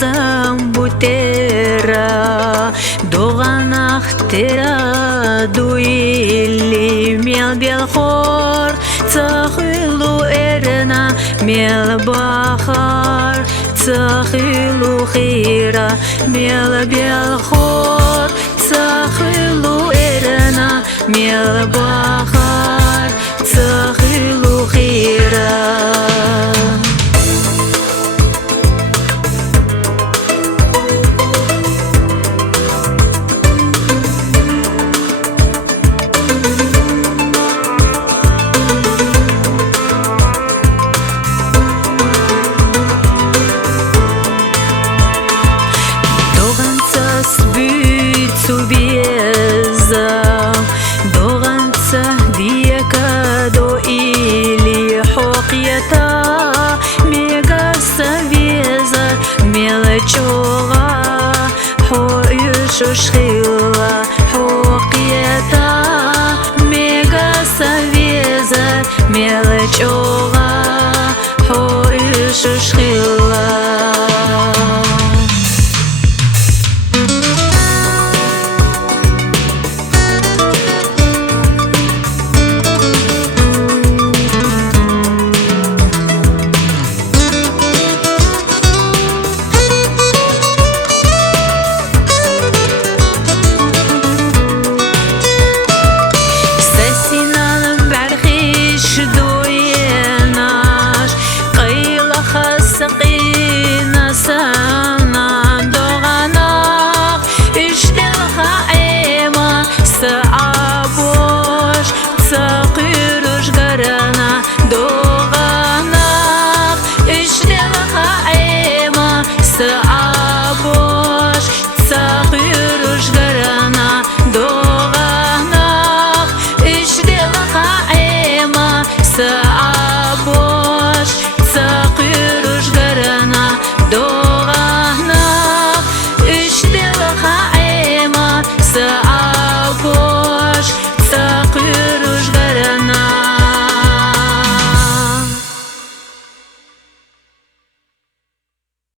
zambutera Doğanahtera duilli mel belkhor Tsahilu erna mel bahar Tsahilu khira mel belkhor Tsahilu erna mel bahar Tsahilu khira Subieza Doğansa diyeka do ili hoqyata Mega savieza melechoga Ho yushushkhila hoqyata Mega savieza melechoga